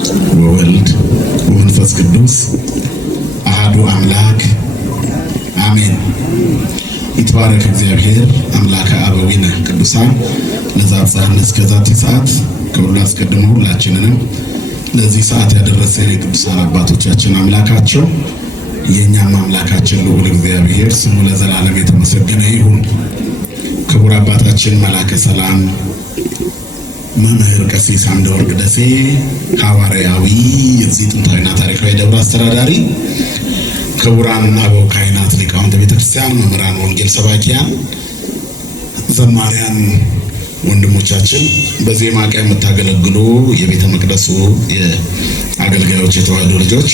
ወወልድ ወመንፈስ ቅዱስ አሐዱ አምላክ አሜን። ይትባረክ እግዚአብሔር አምላከ አበዊነ ቅዱሳን ለዛብዛን እስከዛቲ ሰዓት ከሁሉ አስቀድሞ ሁላችንንም ለዚህ ሰዓት ያደረሰን የቅዱሳን አባቶቻችን አምላካቸው የኛም አምላካችን ልዑል እግዚአብሔር ስሙ ለዘላለም የተመሰገነ ይሁን። ክቡር አባታችን መላከ ሰላም መምህር ቀሲስ አምደወርቅ ደሴ ሐዋርያዊ የዚህ ጥንታዊና ታሪካዊ ደብር አስተዳዳሪ፣ ክቡራን አበው ካህናት፣ ሊቃውንተ ቤተክርስቲያን፣ መምህራን ወንጌል ሰባኪያን፣ ዘማሪያን ወንድሞቻችን፣ በዜማ ቀን የምታገለግሉ የቤተ መቅደሱ የአገልጋዮች የተዋሕዶ ልጆች፣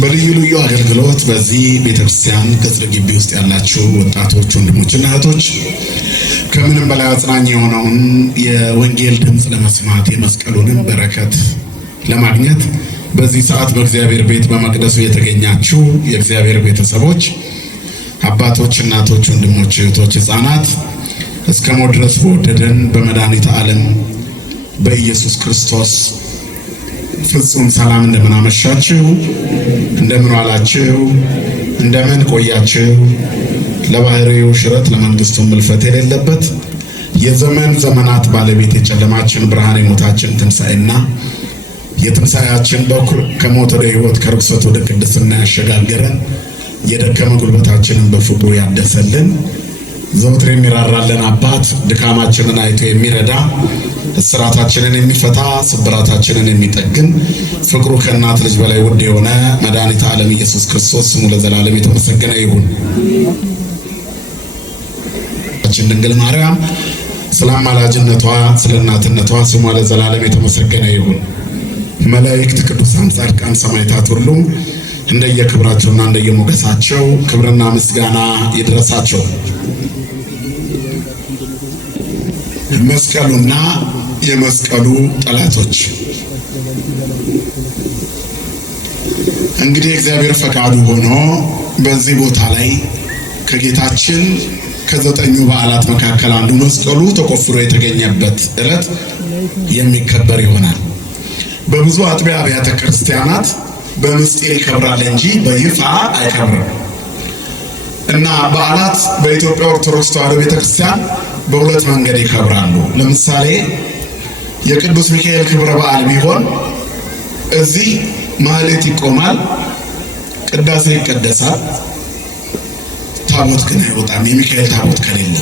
በልዩ ልዩ አገልግሎት በዚህ ቤተክርስቲያን ቅጽር ግቢ ውስጥ ያላችሁ ወጣቶች ወንድሞችና እህቶች፣ ከምንም በላይ አጽናኝ የሆነውን የወንጌል ድምፅ ለመስማት የመስቀሉንም በረከት ለማግኘት በዚህ ሰዓት በእግዚአብሔር ቤት በመቅደሱ የተገኛችሁ የእግዚአብሔር ቤተሰቦች፣ አባቶች፣ እናቶች፣ ወንድሞች፣ እህቶች፣ ሕፃናት እስከ ሞት ድረስ በወደደን በመድኃኒተ ዓለም በኢየሱስ ክርስቶስ ፍጹም ሰላም እንደምን አመሻችሁ፣ እንደምን ዋላችሁ፣ እንደምን ቆያችሁ። ለባህሪው ሽረት ለመንግስቱ ምልፈት የሌለበት የዘመን ዘመናት ባለቤት የጨለማችን ብርሃን የሞታችን ትንሣኤና የትንሣኤያችን በኩር ከሞት ወደ ሕይወት ከርኩሰት ወደ ቅድስና ያሸጋገረን የደከመ ጉልበታችንን በፍቅሩ ያደሰልን ዘወትር የሚራራልን አባት ድካማችንን አይቶ የሚረዳ እስራታችንን የሚፈታ ስብራታችንን የሚጠግን ፍቅሩ ከእናት ልጅ በላይ ውድ የሆነ መድኃኒተ ዓለም ኢየሱስ ክርስቶስ ስሙ ለዘላለም የተመሰገነ ይሁን። ድንግል ማርያም ስለ አማላጅነቷ ስለ እናትነቷ ስሟ ለዘላለም የተመሰገነ ይሁን። መላእክት፣ ቅዱሳን፣ ጻድቃን፣ ሰማዕታት ሁሉ እንደየክብራቸውና እንደየሞገሳቸው ክብርና ምስጋና ይድረሳቸው። መስቀሉና የመስቀሉ ጠላቶች። እንግዲህ እግዚአብሔር ፈቃዱ ሆኖ በዚህ ቦታ ላይ ከጌታችን ከዘጠኙ በዓላት መካከል አንዱ መስቀሉ ተቆፍሮ የተገኘበት ዕለት የሚከበር ይሆናል። በብዙ አጥቢያ አብያተ ክርስቲያናት በምስጢር ይከብራል እንጂ በይፋ አይከብርም እና በዓላት በኢትዮጵያ ኦርቶዶክስ ተዋሕዶ ቤተክርስቲያን በሁለት መንገድ ይከብራሉ። ለምሳሌ የቅዱስ ሚካኤል ክብረ በዓል ቢሆን እዚህ ማህሌት ይቆማል፣ ቅዳሴ ይቀደሳል፣ ታቦት ግን አይወጣም። የሚካኤል ታቦት ከሌለ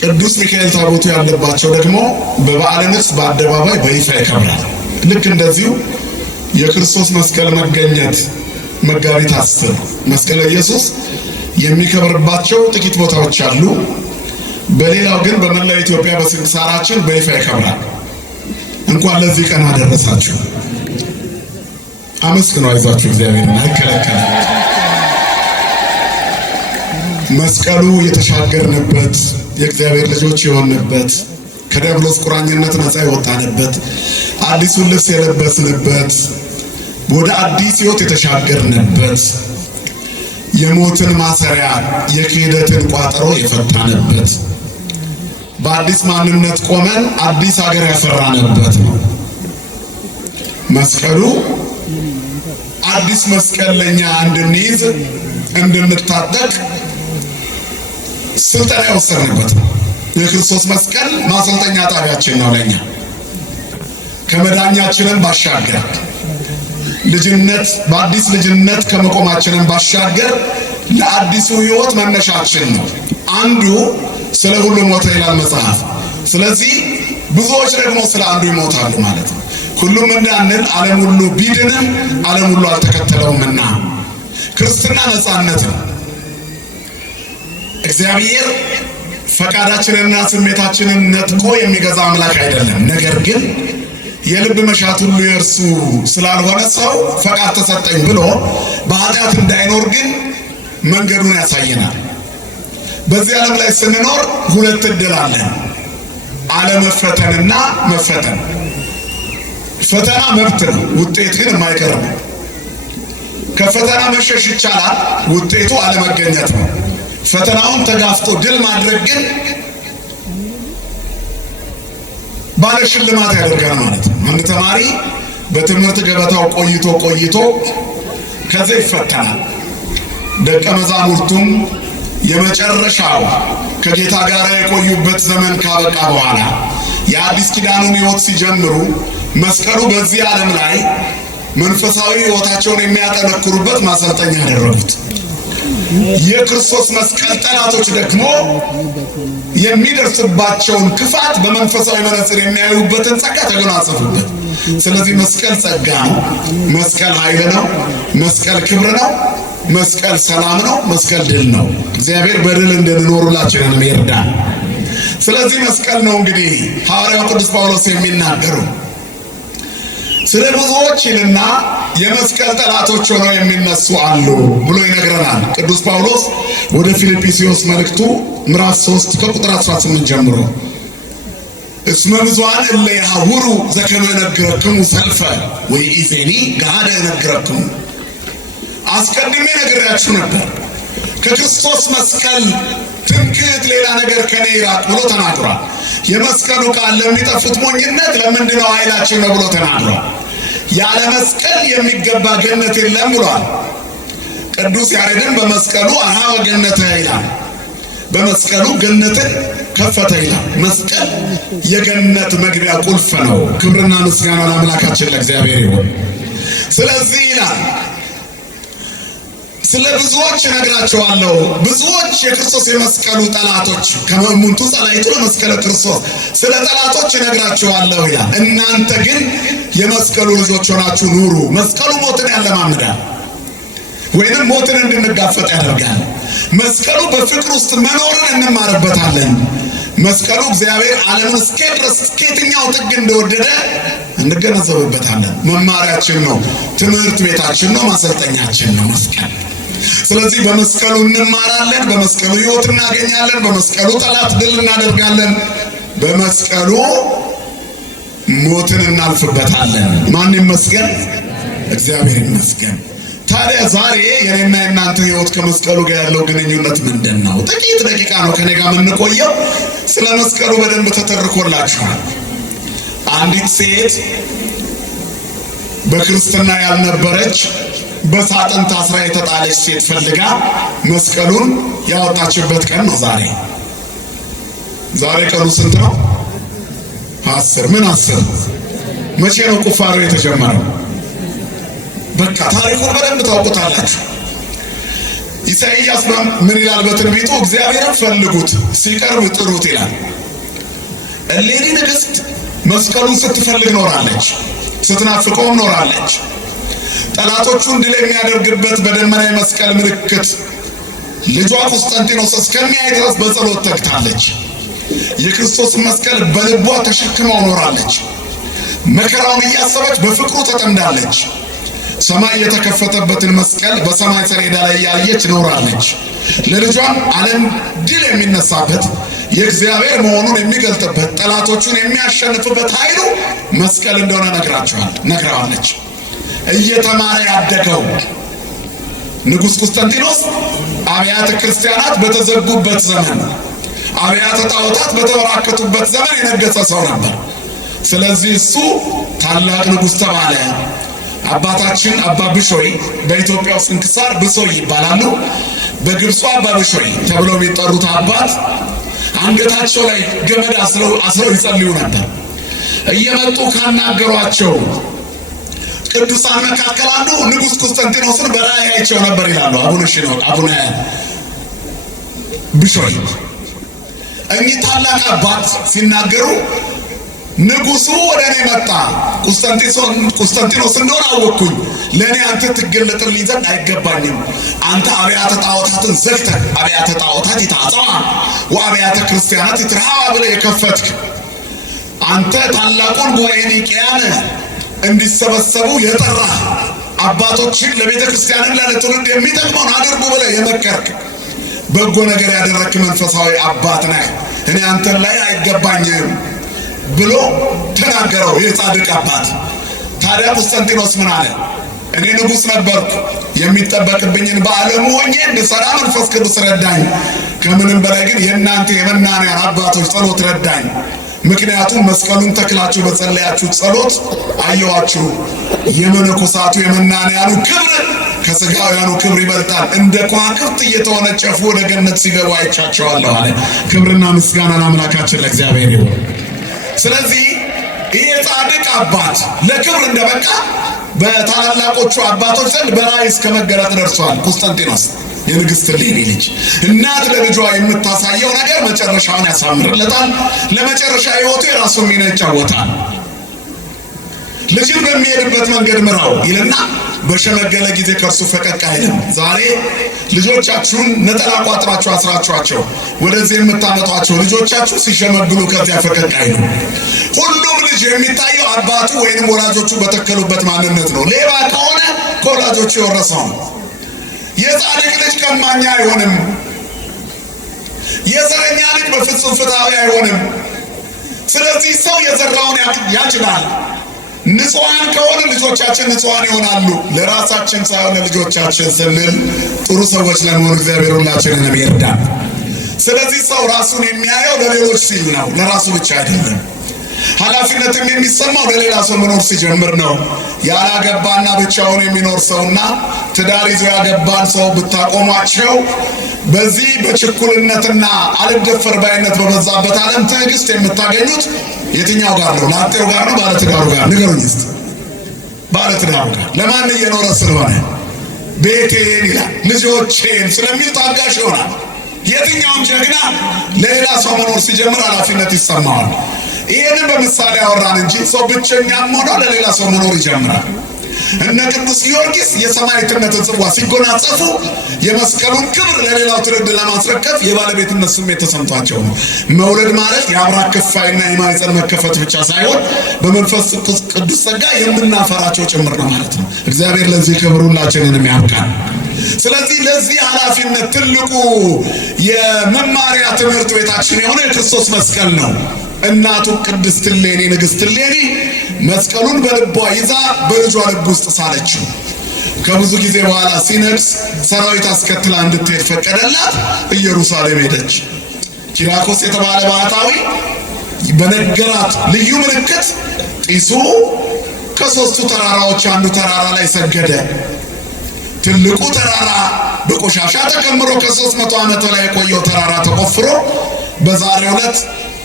ቅዱስ ሚካኤል ታቦቱ ያለባቸው ደግሞ በበዓለ ንግሥ በአደባባይ በይፋ ይከብራል። ልክ እንደዚሁ የክርስቶስ መስቀል መገኘት መጋቢት 10 መስቀለ ኢየሱስ የሚከብርባቸው ጥቂት ቦታዎች አሉ። በሌላው ግን በመላው ኢትዮጵያ በስንክሳራችን በይፋ ይከብራል። እንኳን ለዚህ ቀን አደረሳችሁ። አመስግኑ፣ አይዟችሁ፣ እግዚአብሔርን አይከለከልም። መስቀሉ የተሻገርንበት የእግዚአብሔር ልጆች የሆንበት ከዲያብሎስ ቁራኝነት ነፃ የወጣንበት አዲሱን ልብስ የለበስንበት ወደ አዲስ ሕይወት የተሻገርንበት የሞትን ማሰሪያ የክህደትን ቋጠሮ የፈታንበት በአዲስ ማንነት ቆመን አዲስ ሀገር ያፈራንበት ነው። መስቀሉ አዲስ መስቀል ለኛ እንድንይዝ እንድንታጠቅ ስልጠና የወሰድንበት ነው። የክርስቶስ መስቀል ማሰልጠኛ ጣቢያችን ነው። ለኛ ከመዳኛችንን ባሻገር ልጅነት በአዲስ ልጅነት ከመቆማችንን ባሻገር ለአዲሱ ሕይወት መነሻችን ነው። አንዱ ስለ ሁሉ ሞተ ይላል መጽሐፍ። ስለዚህ ብዙዎች ደግሞ ስለ አንዱ ይሞታሉ ማለት ነው። ሁሉም እንዳንል ዓለም ሁሉ ቢድንም ዓለም ሁሉ አልተከተለውምና ክርስትና ነፃነት ነው። እግዚአብሔር ፈቃዳችንንና ስሜታችንን ነጥቆ የሚገዛ አምላክ አይደለም። ነገር ግን የልብ መሻት ሁሉ የእርሱ ስላልሆነ ሰው ፈቃድ ተሰጠኝ ብሎ በኃጢአት እንዳይኖር ግን መንገዱን ያሳየናል። በዚህ ዓለም ላይ ስንኖር ሁለት ዕድል አለን፣ አለመፈተንና መፈተን። ፈተና መብት ነው፣ ውጤት ግን የማይቀር ነው። ከፈተና መሸሽ ይቻላል፣ ውጤቱ አለመገኘት ነው። ፈተናውን ተጋፍጦ ድል ማድረግ ግን ባለ ሽልማት ያደርጋል ማለት ነው። አንተ ተማሪ በትምህርት ገበታው ቆይቶ ከዚህ ይፈተናል። ደቀ መዛሙርቱም የመጨረሻው ከጌታ ጋር የቆዩበት ዘመን ካበቃ በኋላ የአዲስ ኪዳኑን ሕይወት ሲጀምሩ መስቀሉ በዚህ ዓለም ላይ መንፈሳዊ ሕይወታቸውን የሚያጠነክሩበት ማሰልጠኛ ያደረጉት። የክርስቶስ መስቀል ጠላቶች ደግሞ የሚደርስባቸውን ክፋት በመንፈሳዊ መነጽር የሚያዩበትን ጸጋ ተጎናጸፉበት። ስለዚህ መስቀል ጸጋ ነው፣ መስቀል ኃይል ነው፣ መስቀል ክብር ነው፣ መስቀል ሰላም ነው፣ መስቀል ድል ነው። እግዚአብሔር በድል እንድንኖር ሁላችንንም ይርዳን። ስለዚህ መስቀል ነው እንግዲህ ሐዋርያው ቅዱስ ጳውሎስ የሚናገረው ስለ ብዙዎችና የመስቀል ጠላቶች ሆነው የሚነሱ አሉ ብሎ ይነግረናል። ቅዱስ ጳውሎስ ወደ ፊልጵስዩስ መልእክቱ ምዕራፍ 3 ከቁጥር 18 ጀምሮ እስመ ብዙኃን እለ ይሐውሩ ዘከመ እነግረክሙ ሰልፈ ወኢዜኒ ገሃደ እነግረክሙ። አስቀድሜ ነግሬያችሁ ነበር ከክርስቶስ መስቀል ትምክህት ሌላ ነገር ከኔ ይራቅ ብሎ ተናግሯል። የመስቀሉ ቃል ለሚጠፉት ሞኝነት ለምንድነው ኃይላችን ነው ብሎ ተናግሯል። ያለ መስቀል የሚገባ ገነት የለም ብሏል። ቅዱስ ያሬድም በመስቀሉ አኀበ ገነተ ይላል። በመስቀሉ ገነትን ከፈተ ይላል። መስቀል የገነት መግቢያ ቁልፍ ነው። ክብርና ምስጋና ለአምላካችን ለእግዚአብሔር ይሁን። ስለዚህ ይላል ስለ ብዙዎች እነግራቸዋለሁ፣ ብዙዎች የክርስቶስ የመስቀሉ ጠላቶች ከመእሙንቱ ጸላይቱ ለመስቀለ ክርስቶስ፣ ስለ ጠላቶች እነግራቸዋለሁ ይላል። እናንተ ግን የመስቀሉ ልጆች ሆናችሁ ኑሩ። መስቀሉ ሞትን ያለማምዳል ወይንም ሞትን እንድንጋፈጥ ያደርጋል። መስቀሉ በፍቅር ውስጥ መኖርን እንማርበታለን። መስቀሉ እግዚአብሔር ዓለምን እስከ ድረስ እስከየትኛው ጥግ እንደወደደ እንገነዘብበታለን። መማሪያችን ነው፣ ትምህርት ቤታችን ነው፣ ማሰልጠኛችን ነው መስቀል። ስለዚህ በመስቀሉ እንማራለን፣ በመስቀሉ ሕይወት እናገኛለን፣ በመስቀሉ ጠላት ድል እናደርጋለን፣ በመስቀሉ ሞትን እናልፍበታለን። ማን ይመስገን? እግዚአብሔር ይመስገን። ታዲያ ዛሬ የኔና የእናንተ ሕይወት ከመስቀሉ ጋር ያለው ግንኙነት ምንድን ነው? ጥቂት ደቂቃ ነው ከኔ ጋር የምንቆየው። ስለ መስቀሉ በደንብ ተተርኮላችኋል። አንዲት ሴት በክርስትና ያልነበረች በሳጥን ታስራ የተጣለች ሴት ፈልጋ መስቀሉን ያወጣችበት ቀን ነው ዛሬ። ዛሬ ቀኑ ስንት ነው? 10 ምን 10? መቼ ነው ቁፋሮ የተጀመረው? በቃ ታሪኩን በደንብ ታውቁታላችሁ። ኢሳይያስ ምን ይላል በትንቢቱ? እግዚአብሔርን ፈልጉት ሲቀርብ ጥሩት ይላል። እሌኒ ንግሥት መስቀሉን ስትፈልግ ኖራለች፣ ስትናፍቀውም ኖራለች። ጠላቶቹን ድል የሚያደርግበት በደመና የመስቀል ምልክት ልጇ ቆስጠንጢኖስ እስከሚያይ ድረስ በጸሎት ተግታለች። የክርስቶስን መስቀል በልቧ ተሸክመው ኖራለች። መከራውን እያሰበች በፍቅሩ ተጠምዳለች። ሰማይ የተከፈተበትን መስቀል በሰማይ ሰሌዳ ላይ ያየች ኖራለች። ለልጇም ዓለም ድል የሚነሳበት የእግዚአብሔር መሆኑን የሚገልጥበት ጠላቶቹን የሚያሸንፍበት ኃይሉ መስቀል እንደሆነ ነግራዋለች። እየተማረ ያደገው ንጉሥ ቆስጠንጢኖስ አብያተ ክርስቲያናት በተዘጉበት ዘመን፣ አብያተ ጣዖታት በተበራከቱበት ዘመን የነገሰ ሰው ነበር። ስለዚህ እሱ ታላቅ ንጉሥ ተባለ። አባታችን አባ ብሾይ በኢትዮጵያው ስንክሳር ብሶይ ይባላሉ። በግብፁ አባ ብሾይ ተብለው የሚጠሩት አባት አንገታቸው ላይ ገመድ አስረው ይጸልዩ ነበር። እየመጡ ካናገሯቸው ቅዱሳን መካከል አንዱ ንጉሥ ቆስጠንጢኖስን በራእይ አይቼው ነበር ይላሉ አቡነ ብሾይ። እኚህ ታላቅ አባት ሲናገሩ ንጉሱ ወደ እኔ መጣ፣ ቆስጠንጢኖስ እንደሆነ አወቅኩኝ። ለእኔ አንተ ትገለጥልኝ ዘንድ አይገባኝም። አንተ አብያተ ጣዖታትን ዘግተህ አብያተ ጣዖታት ይታጸዋ ወአብያተ ክርስቲያናት ይትረሃባ ብለህ የከፈትክ አንተ ታላቁን ጉባኤ ኒቅያን እንዲሰበሰቡ የጠራህ አባቶችን ለቤተ ክርስቲያንና ለትውልድ የሚጠቅመውን አድርጉ ብለህ የመከርክ በጎ ነገር ያደረክ መንፈሳዊ አባት ነህ። እኔ አንተን ላይ አይገባኝም ብሎ ተናገረው የጻድቅ አባት። ታዲያ ቆስጠንጢኖስ ምን አለ? እኔ ንጉሥ ነበርኩ፣ የሚጠበቅብኝን በዓለሙ ሆኜ እንድሠራ መንፈስ ቅዱስ ረዳኝ። ከምንም በላይ ግን የእናንተ የመናንያን አባቶች ጸሎት ረዳኝ። ምክንያቱም መስቀሉን ተክላችሁ በጸለያችሁ ጸሎት አየዋችሁ የመነኮሳቱ የመናንያኑ ክብር ከሥጋውያኑ ክብር ይበልጣል። እንደ ከዋክብት እየተወነጨፉ ወደ ገነት ሲገቡ አይቻቸዋለሁ አለ። ክብርና ምስጋና ለአምላካችን ለእግዚአብሔር ይሁን። ስለዚህ ይህ ጻድቅ አባት ለክብር እንደበቃ በታላላቆቹ አባቶች ዘንድ በራእይ እስከ መገለጥ ደርሷል። ቆስጠንጢኖስ የንግሥት እሌኒ ልጅ እናት ለልጇ የምታሳየው ነገር መጨረሻውን ያሳምርለታል። ለመጨረሻ ሕይወቱ የራሱን ሚና ይጫወታል። ልጅን በሚሄድበት መንገድ ምራው ይልና በሸመገለ ጊዜ ከእርሱ ፈቀቅ አይልም። ዛሬ ልጆቻችሁን ነጠላ ቋጥራችሁ አስራችኋቸው ወደዚህ የምታመጧቸው ልጆቻችሁ ሲሸመግሉ ከዚያ ፈቀቅ አይልም። ሁሉም ልጅ የሚታየው አባቱ ወይንም ወላጆቹ በተከሉበት ማንነት ነው። ሌባ ከሆነ ከወላጆቹ የወረሰው ነው። የጻድቅ ልጅ ቀማኛ አይሆንም። የዘረኛ ልጅ በፍጹም ፍትሃዊ አይሆንም። ስለዚህ ሰው የዘራውን ያጭዳል። ንጹሃን ከሆነ ልጆቻችን ንጹሃን ይሆናሉ። ለራሳችን ሳይሆን ለልጆቻችን ስንል ጥሩ ሰዎች ለመሆን እግዚአብሔር ሁላችንንም ይርዳል። ስለዚህ ሰው ራሱን የሚያየው ለሌሎች ሲል ነው፣ ለራሱ ብቻ አይደለም። ኃላፊነትም የሚሰማው ለሌላ ሰው መኖር ሲጀምር ነው። ያላገባና ብቻውን የሚኖር ሰውና ትዳር ይዞ ያገባን ሰው ብታቆሟቸው በዚህ በችኩልነትና አልደፈር ባይነት በበዛበት ዓለም ትዕግስት የምታገኙት የትኛው ጋር ነው? ላጤው ጋር ነው? ባለትዳሩ ጋር? ንገሩኝ እስቲ። ባለትዳሩ ጋር። ለማን እየኖረ ስለሆነ? ቤቴን ይላል ልጆቼን ስለሚል ታጋሽ ይሆናል። የትኛውም ጀግና ለሌላ ሰው መኖር ሲጀምር ኃላፊነት ይሰማዋል። ይህንን በምሳሌ አወራን እንጂ ሰው ብቸኛም ሆኖ ለሌላ ሰው መኖር ይጀምራል። እነ ቅዱስ ጊዮርጊስ የሰማዕትነትን ጽዋ ሲጎናጸፉ የመስቀሉን ክብር ለሌላው ትውልድ ለማስረከብ የባለቤትነት ስሜት ተሰምቷቸው ነው። መውለድ ማለት የአብራክ ክፋይና የማኅፀን መከፈት ብቻ ሳይሆን በመንፈስ ቅዱስ ጸጋ የምናፈራቸው ጭምር ነው ማለት ነው። እግዚአብሔር ለዚህ ክብር ሁላችንንም ያብቃን። ስለዚህ ለዚህ ኃላፊነት ትልቁ የመማሪያ ትምህርት ቤታችን የሆነ የክርስቶስ መስቀል ነው። እናቱ ቅድስት እሌኒ ንግሥት እሌኒ መስቀሉን በልቧ ይዛ በልጇ ልብ ውስጥ ሳለችው። ከብዙ ጊዜ በኋላ ሲነግስ ሰራዊት አስከትላ እንድትሄድ ፈቀደላት። ኢየሩሳሌም ሄደች። ኪራኮስ የተባለ ባህታዊ በነገራት ልዩ ምልክት ጢሱ ከሦስቱ ተራራዎች አንዱ ተራራ ላይ ሰገደ። ትልቁ ተራራ በቆሻሻ ተከምሮ ከ300 ዓመት በላይ የቆየው ተራራ ተቆፍሮ በዛሬው ዕለት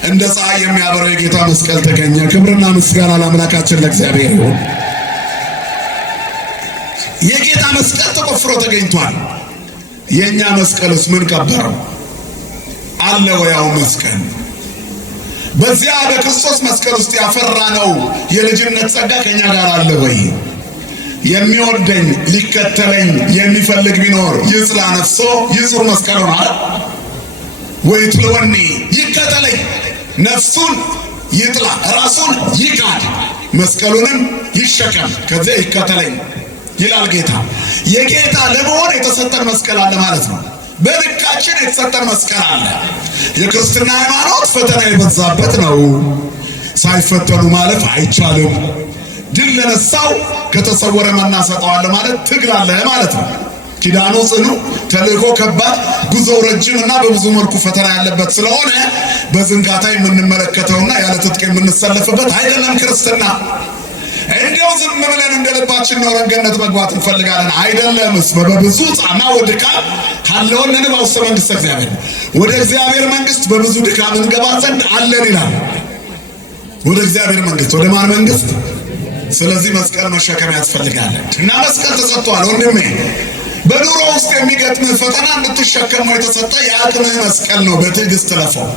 እንደ ፀሐይ የሚያበራው የጌታ መስቀል ተገኘ። ክብርና ምስጋና ለአምላካችን ለእግዚአብሔር ይሁን። የጌታ መስቀል ተቆፍሮ ተገኝቷል። የኛ መስቀልስ ምን ቀበረው? አለ ወያው መስቀል። በዚያ በክርስቶስ መስቀል ውስጥ ያፈራነው የልጅነት ጸጋ ከኛ ጋር አለ ወይ? የሚወደኝ ሊከተለኝ የሚፈልግ ቢኖር ይጽላ ነፍሶ ይጹር መስቀሉን አለ ወይትለወኒ ይከተለኝ፣ ነፍሱን ይጥላ ራሱን ይካድ መስቀሉንም ይሸከም ከዚያ ይከተለኝ ይላል ጌታ። የጌታ ለመሆን የተሰጠን መስቀል አለ ማለት ነው። በልካችን የተሰጠን መስቀል አለ። የክርስትና ሃይማኖት ፈተና የበዛበት ነው። ሳይፈተኑ ማለፍ አይቻልም። ድል ለነሳው ከተሰወረ መና ሰጠዋለሁ ማለት ትግል አለ ማለት ነው። ኪዳኑ ጽኑ፣ ተልእኮ ከባድ፣ ጉዞው ረጅም እና በብዙ መልኩ ፈተና ያለበት ስለሆነ በዝንጋታ የምንመለከተውና ያለ ትጥቅ የምንሰለፍበት አይደለም ክርስትና። እንዲያው ዝም ብለን እንደ ልባችን ኖረን ገነት መግባት እንፈልጋለን አይደለምስ። በብዙ ጻማ ወድካም ካለውን ንባ ውስጥ መንግሥተ እግዚአብሔር ወደ እግዚአብሔር መንግሥት በብዙ ድካም እንገባ ዘንድ አለን ይላል። ወደ እግዚአብሔር መንግሥት። ወደ ማን መንግሥት? ስለዚህ መስቀል መሸከም ያስፈልጋል እና መስቀል ተሰጥቷል ወንድሜ። በኑሮ ውስጥ የሚገጥምህ ፈተና እንድትሸከመው የተሰጠ የአቅምህ መስቀል ነው። በትዕግስት ለፈው።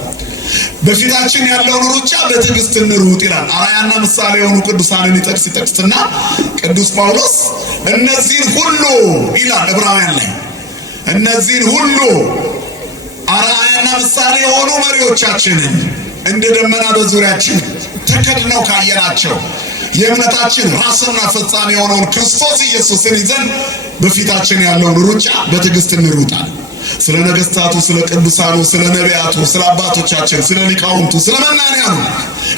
በፊታችን ያለውን ሩጫ በትዕግስት እንሩጥ ይላል። አርአያና ምሳሌ የሆኑ ቅዱሳንን ይጠቅስና ቅዱስ ጳውሎስ እነዚህን ሁሉ ይላል ዕብራውያን ላይ እነዚህን ሁሉ አርአያና ምሳሌ የሆኑ መሪዎቻችንን እንደ ደመና በዙሪያችን ተከድነው ካየናቸው የእምነታችን ራስና ፈጻሚ የሆነውን ክርስቶስ ኢየሱስን ይዘን በፊታችን ያለውን ሩጫ በትዕግስት እንሩጣል። ስለ ነገሥታቱ፣ ስለ ቅዱሳኑ፣ ስለ ነቢያቱ፣ ስለ አባቶቻችን፣ ስለ ሊቃውንቱ፣ ስለ መናንያኑ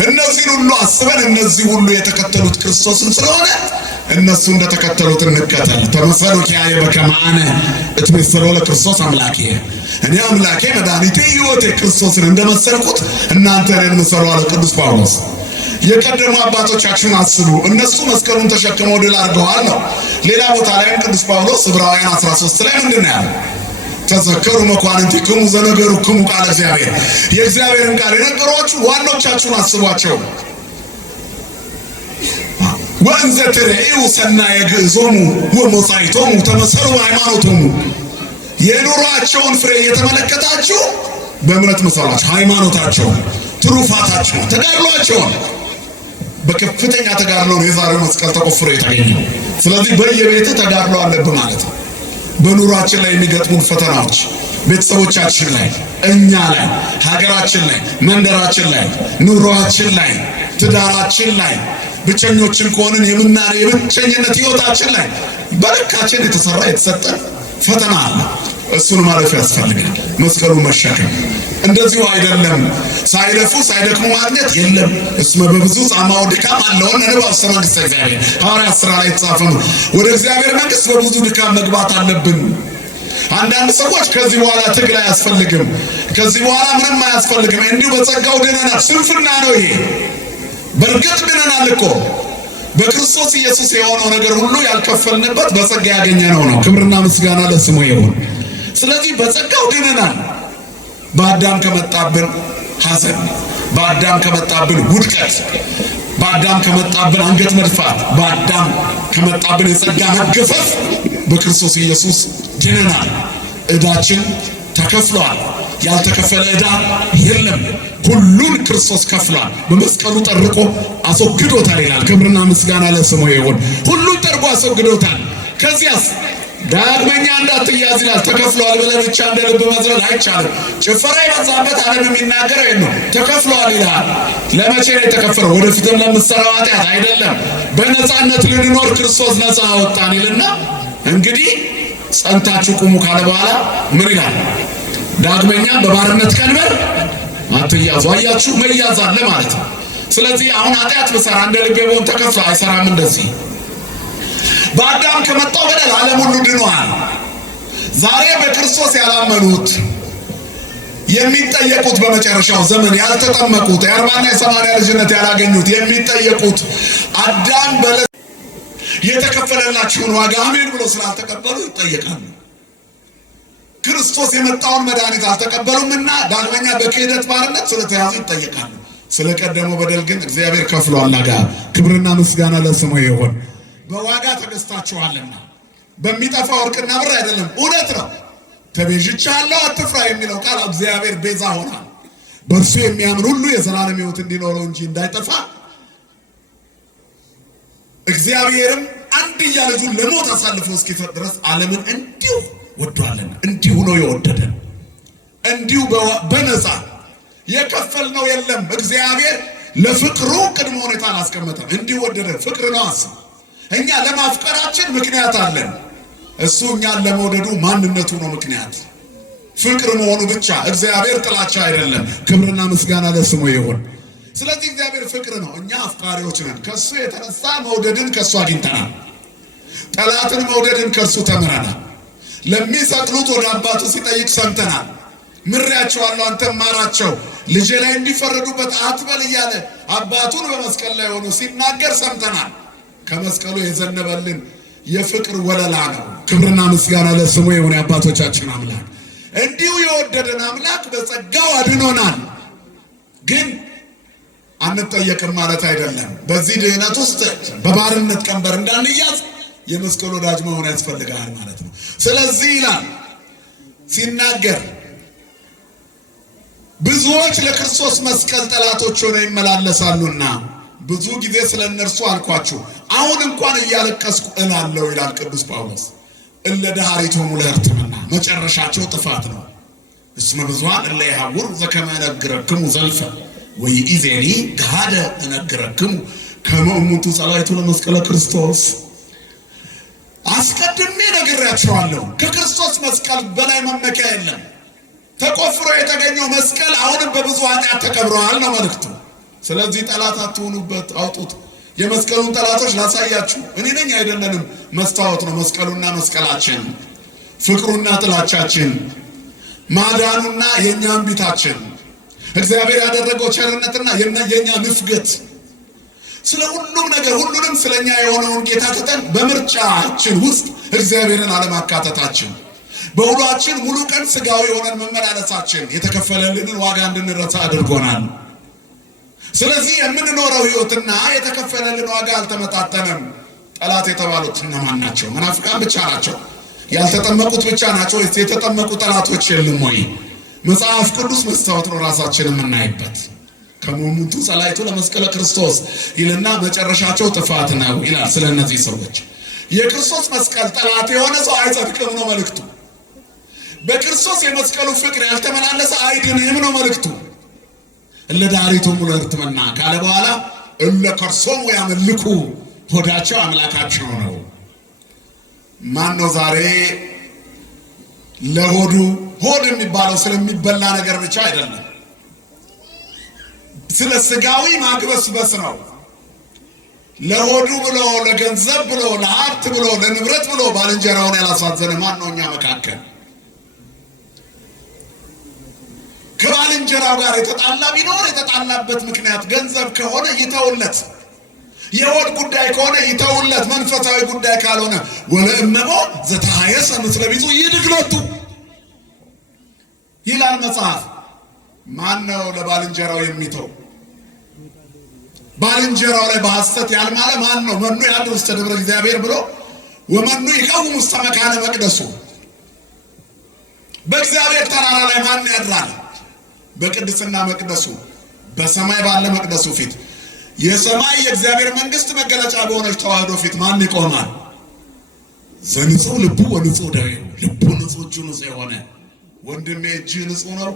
እነዚህን ሁሉ አስበን እነዚህ ሁሉ የተከተሉት ክርስቶስን ስለሆነ እነሱ እንደተከተሉት እንከተል። ተመሰሉ ኪያየ በከመ አነ እትቤሰሎ ለክርስቶስ አምላኬ፣ እኔ አምላኬ መድኃኒቴ ሕይወቴ ክርስቶስን እንደመሰልኩት እናንተ እኔን ምሰሉ አለ ቅዱስ ጳውሎስ። የቀደሙ አባቶቻችሁን አስቡ፣ እነሱ መስቀሉን ተሸክመው ድል አድርገዋል ነው። ሌላ ቦታ ላይም ቅዱስ ጳውሎስ ዕብራውያን 13 ላይ ምንድን ነው ያለው? ተዘከሩ መኳንንቲክሙ ዘነገሩክሙ ቃለ እግዚአብሔር፣ የእግዚአብሔርን ቃል የነገሯችሁ ዋኖቻችሁን አስቧቸው። ወእንዘ ትሬኡ ሰናየ ግዕዞሙ ወመጻኢቶሙ ተመሰሉ ሃይማኖቶሙ፣ የኑሯቸውን ፍሬ እየተመለከታችሁ በእምነት መሰሏቸው። ሃይማኖታቸውን፣ ትሩፋታቸውን፣ ተጋድሏቸውን። በከፍተኛ ተጋድሎ ነው የዛሬው መስቀል ተቆፍሮ የተገኘው። ስለዚህ በየቤት ተጋድሎ አለብን ማለት ነው። በኑሯችን ላይ የሚገጥሙን ፈተናዎች ቤተሰቦቻችን ላይ፣ እኛ ላይ፣ ሀገራችን ላይ፣ መንደራችን ላይ፣ ኑሯችን ላይ፣ ትዳራችን ላይ፣ ብቸኞችን ከሆንን የብቸኝነት ህይወታችን ላይ በልካችን የተሰራ የተሰጠን ፈተና አለ። እሱን ማለፍ ያስፈልጋል። መስቀሉ መሸከም እንደዚሁ አይደለም። ሳይለፉ ሳይደክሙ ማግኘት የለም። እስመ በብዙ ጻማው ድካም አለውን እንባው መንግሥተ እግዚአብሔር ሐዋርያት ሥራ ላይ የተጻፈ ነው። ወደ እግዚአብሔር መንግሥት በብዙ ድካም መግባት አለብን። አንዳንድ ሰዎች ከዚህ በኋላ ትግል አያስፈልግም፣ ከዚህ በኋላ ምንም አያስፈልግም፣ እንዲሁ በጸጋው ድነናል። ስንፍና ነው ይሄ። በእርግጥ ድነናል እኮ በክርስቶስ ኢየሱስ የሆነው ነገር ሁሉ ያልከፈልንበት በጸጋ ያገኘነው ነው። ክብርና ምስጋና ለስሙ ይሁን። ስለዚህ በጸጋው ድነናል። በአዳም ከመጣብን ሐዘን፣ በአዳም ከመጣብን ውድቀት፣ በአዳም ከመጣብን አንገት መድፋት፣ በአዳም ከመጣብን የጸጋ መገፈፍ በክርስቶስ ኢየሱስ ድነናል። ዕዳችን ተከፍሏል። ያልተከፈለ ዕዳ የለም። ሁሉን ክርስቶስ ከፍሏል። በመስቀሉ ጠርቆ አስወግዶታል ይላል። ክብርና ምስጋና ለስሙ ይሁን። ሁሉን ጠርቆ አስወግዶታል። ከዚያስ ዳግመኛ እንዳትያዝ ይላል። ተከፍሏል ብለህ ብቻ እንደ ልብ መዝለል አይቻልም። ጭፈራ የበዛበት ዓለም የሚናገረው ነው። ተከፍሏል ይላል። ለመቼ ነው የተከፈለው? ወደፊትም ለምትሰራው ኃጢአት አይደለም። በነፃነት ልንኖር ክርስቶስ ነፃ አወጣን ይልና እንግዲህ ጸንታችሁ ቁሙ ካለ በኋላ ምን ይላል? ዳግመኛ በባርነት ቀንበር አትያዙ። አያችሁ፣ መያዝ አለ ማለት ነው። ስለዚህ አሁን ኃጢአት በሰራ እንደ ልቤ በሆን ተከፍሎ አይሰራም። እንደዚህ በአዳም ከመጣው በደል ዓለም ሁሉ ድኗል። ዛሬ በክርስቶስ ያላመኑት የሚጠየቁት በመጨረሻው ዘመን ያልተጠመቁት የ40 የ80 ልጅነት ያላገኙት የሚጠየቁት አዳም በለስ የተከፈለላቸውን ዋጋ አሜን ብሎ ስላልተቀበሉ ይጠየቃሉ። ክርስቶስ የመጣውን መድኃኒት አልተቀበሉምና ዳግመኛ በክህደት ባርነት ስለተያዙ ይጠየቃሉ። ስለቀደመው በደል ግን እግዚአብሔር ከፍሏል። ዋጋ ክብርና ምስጋና ለስሙ ይሁን። በዋጋ ተገዝታችኋልና በሚጠፋ ወርቅና ብር አይደለም። እውነት ነው። ተቤዥቻለሁ አትፍራ የሚለው ቃል እግዚአብሔር ቤዛ ሆኗል። በእርሱ የሚያምን ሁሉ የዘላለም ሕይወት እንዲኖረው እንጂ እንዳይጠፋ እግዚአብሔርም አንድያ ልጁን ለሞት አሳልፎ እስኪሰጥ ድረስ ዓለምን እንዲሁ ወዷልና። እንዲሁ ነው የወደደን። እንዲሁ በነፃ የከፈልነው የለም። እግዚአብሔር ለፍቅሩ ቅድመ ሁኔታ አላስቀመጠም። እንዲሁ ወደደን። ፍቅር ነው። አስብ፣ እኛ ለማፍቀራችን ምክንያት አለን። እሱ እኛን ለመውደዱ ማንነቱ ነው ምክንያት፣ ፍቅር መሆኑ ብቻ። እግዚአብሔር ጥላቻ አይደለም። ክብርና ምስጋና ለስሙ ይሁን። ስለዚህ እግዚአብሔር ፍቅር ነው፣ እኛ አፍቃሪዎች ነን። ከሱ የተነሳ መውደድን ከሱ አግኝተናል። ጠላትን መውደድን ከሱ ተምረናል። ለሚሰቅሉት ወደ አባቱ ሲጠይቅ ሰምተናል። ምሬያቸዋለሁ አንተም ማራቸው፣ ልጄ ላይ እንዲፈረዱበት አትበል እያለ አባቱን በመስቀል ላይ ሆኖ ሲናገር ሰምተናል። ከመስቀሉ የዘነበልን የፍቅር ወለላ ነው። ክብርና ምስጋና ለስሙ ይሁን። የአባቶቻችን አምላክ እንዲሁ የወደደን አምላክ በጸጋው አድኖናል። ግን አንጠየቅም ማለት አይደለም። በዚህ ድህነት ውስጥ በባርነት ቀንበር እንዳንያዝ የመስቀል ወዳጅ መሆን ያስፈልጋል ማለት ነው። ስለዚህ ይላል ሲናገር ብዙዎች ለክርስቶስ መስቀል ጠላቶች ሆነው ይመላለሳሉና ብዙ ጊዜ ስለ እነርሱ አልኳችሁ፣ አሁን እንኳን እያለቀስኩ እላለሁ ይላል ቅዱስ ጳውሎስ። እለ ዳህሪቶሙ ለሕርትምና፣ መጨረሻቸው ጥፋት ነው። እስመ ብዙኃን እለ ይሐውሩ ዘከመ እነግረክሙ ዘልፈ ወይእዜኒ ገሃደ እነግረክሙ ከመ እሙንቱ ጸላእቱ ለመስቀለ ክርስቶስ። አስቀድሜ ነግሬያቸዋለሁ፣ ከክርስቶስ መስቀል በላይ መመኪያ የለም። ተቆፍሮ የተገኘው መስቀል አሁንም በብዙ ኃጢአት ተቀብረዋል ነው መልእክቱ። ስለዚህ ጠላት አትሆኑበት፣ አውጡት። የመስቀሉን ጠላቶች ላሳያችሁ። እኔ ነኝ አይደለንም፣ መስታወት ነው መስቀሉና መስቀላችን፣ ፍቅሩና ጥላቻችን፣ ማዳኑና የኛ እምቢታችን፣ እግዚአብሔር ያደረገው ቸርነትና የኛ ንፍገት፣ ስለ ሁሉም ነገር ሁሉንም ስለኛ የሆነውን ጌታ ትተን በምርጫችን ውስጥ እግዚአብሔርን አለማካተታችን፣ በውሏችን ሙሉ ቀን ስጋዊ ሆነን መመላለሳችን የተከፈለልንን ዋጋ እንድንረሳ አድርጎናል። ስለዚህ የምንኖረው ህይወትና የተከፈለልን ዋጋ አልተመጣጠነም። ጠላት የተባሉት እነማን ናቸው? መናፍቃን ብቻ ናቸው? ያልተጠመቁት ብቻ ናቸው? የተጠመቁ ጠላቶች የሉም ወይ? መጽሐፍ ቅዱስ መስታወት ነው ራሳችንን የምናይበት። ከሞሙንቱ ጸላይቱ ለመስቀለ ክርስቶስ ይልና መጨረሻቸው ጥፋት ነው ይላል። ስለ እነዚህ ሰዎች የክርስቶስ መስቀል ጠላት የሆነ ሰው አይጸድቅም ነው መልእክቱ። በክርስቶስ የመስቀሉ ፍቅር ያልተመላለሰ አይድንም ነው መልእክቱ። እለ ዳሪቶሙ ለርትመና ካለ በኋላ እለ ከርሶሙ ያመልኩ ሆዳቸው አምላካቸው ነው። ማን ነው ዛሬ ለሆዱ ሆድ የሚባለው ስለሚበላ ነገር ብቻ አይደለም፣ ስለ ስጋዊ ማግበስበስ ነው። ለሆዱ ብሎ ለገንዘብ ብሎ ለሀብት ብሎ ለንብረት ብሎ ባልንጀራውን ያላሳዘነ ማን ነው እኛ መካከል? ከባልንጀራው ጋር የተጣላ ቢኖር የተጣላበት ምክንያት ገንዘብ ከሆነ ይተውለት፣ የሆድ ጉዳይ ከሆነ ይተውለት። መንፈሳዊ ጉዳይ ካልሆነ ወለእመቦ ዘተሃየሰ ምስለ ቢጹ ይድግሎቱ ይላል መጽሐፍ። ማን ነው ለባልንጀራው የሚተው? ባልንጀራው ላይ በሐሰት ያልማለ ማን ነው? መኑ ያድር ውስተ ደብረ እግዚአብሔር ብሎ ወመኑ ይቀውም ውስተ መካነ መቅደሱ። በእግዚአብሔር ተራራ ላይ ማን ያድራል? በቅድስና መቅደሱ በሰማይ ባለ መቅደሱ ፊት የሰማይ የእግዚአብሔር መንግስት መገለጫ በሆነች ተዋህዶ ፊት ማን ይቆማል? ዘንጹህ ልቡ ወንጹህ ደዌው። ልቡ ንጹህ እጁ ንጹህ የሆነ ወንድሜ እጅህ ንጹህ ነው፣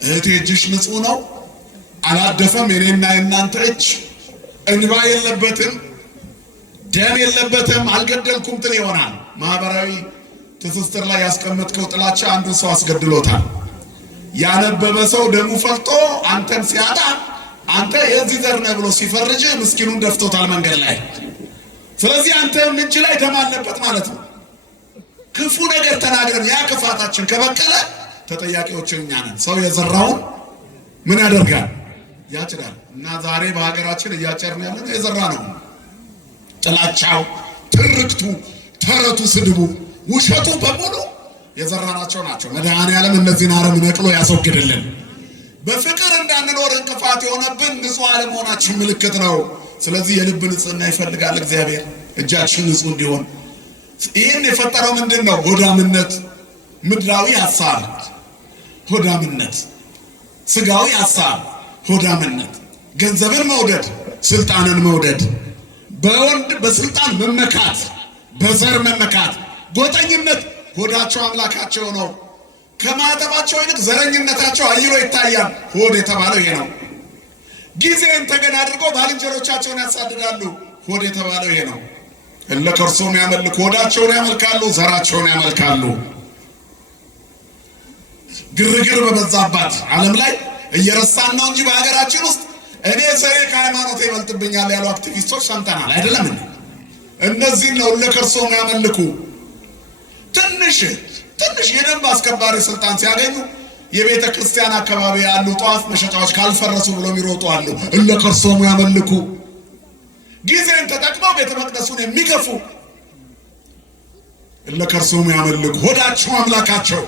እህቴ እጅሽ ንጹህ ነው። አላደፈም የኔና የናንተ እጅ፣ እንባ የለበትም፣ ደም የለበትም፣ አልገደልኩም ትል ይሆናል። ማህበራዊ ትስስር ላይ ያስቀመጥከው ጥላቻ አንዱን ሰው አስገድሎታል። ያነበበ ሰው ደሙ ፈልጦ አንተን ሲያጣ አንተ የዚህ ዘር ነህ ብሎ ሲፈርጅ ምስኪኑን ደፍቶታል መንገድ ላይ። ስለዚህ አንተ እጅ ላይ ደም አለበት ማለት ነው። ክፉ ነገር ተናግረን ያ ክፋታችን ከበቀለ ተጠያቂዎች እኛ ነን። ሰው የዘራውን ምን ያደርጋል? ያጭዳል። እና ዛሬ በሀገራችን እያጨርን ያለን የዘራ ነው። ጥላቻው፣ ትርክቱ፣ ተረቱ፣ ስድቡ፣ ውሸቱ በሙሉ የዘራናቸው ናቸው። መድኃኔዓለም እነዚህን አረም ነቅሎ ያስወግድልን። በፍቅር እንዳንኖር እንቅፋት የሆነብን ንጹህ አለመሆናችን ምልክት ነው። ስለዚህ የልብ ንጽህና ይፈልጋል እግዚአብሔር፣ እጃችን ንጹህ እንዲሆን። ይህን የፈጠረው ምንድን ነው? ሆዳምነት፣ ምድራዊ ሐሳብ ሆዳምነት፣ ስጋዊ ሐሳብ ሆዳምነት፣ ገንዘብን መውደድ፣ ስልጣንን መውደድ፣ በወንድ በስልጣን መመካት፣ በዘር መመካት፣ ጎጠኝነት። ሆዳቸው አምላካቸው ነው። ከማተባቸው ይልቅ ዘረኝነታቸው አይሎ ይታያል። ሆድ የተባለው ይሄ ነው። ጊዜን ተገን አድርገው ባልንጀሮቻቸውን ያሳድዳሉ። ሆድ የተባለው ይሄ ነው። እለ ከርሶም ያመልኩ ሆዳቸውን ያመልካሉ፣ ዘራቸውን ያመልካሉ። ግርግር በበዛባት ዓለም ላይ እየረሳን ነው እንጂ በሀገራችን ውስጥ እኔ ዘሬ ከሃይማኖት ይበልጥብኛል ያሉ አክቲቪስቶች ሰምተናል አይደለም? እነዚህ ነው እለ ከርሶም ያመልኩ። ትንሽ የደንብ አስከባሪ ስልጣን ሲያገኙ የቤተ ክርስቲያን አካባቢ ያሉ ጧፍ መሸጫዎች ካልፈረሱ ብሎ የሚሮጡ አሉ። እለ ከርሶሙ ያመልኩ። ጊዜን ተጠቅመው ቤተ መቅደሱን የሚገፉ እለ ከርሶሙ ያመልኩ። ሆዳቸው አምላካቸው።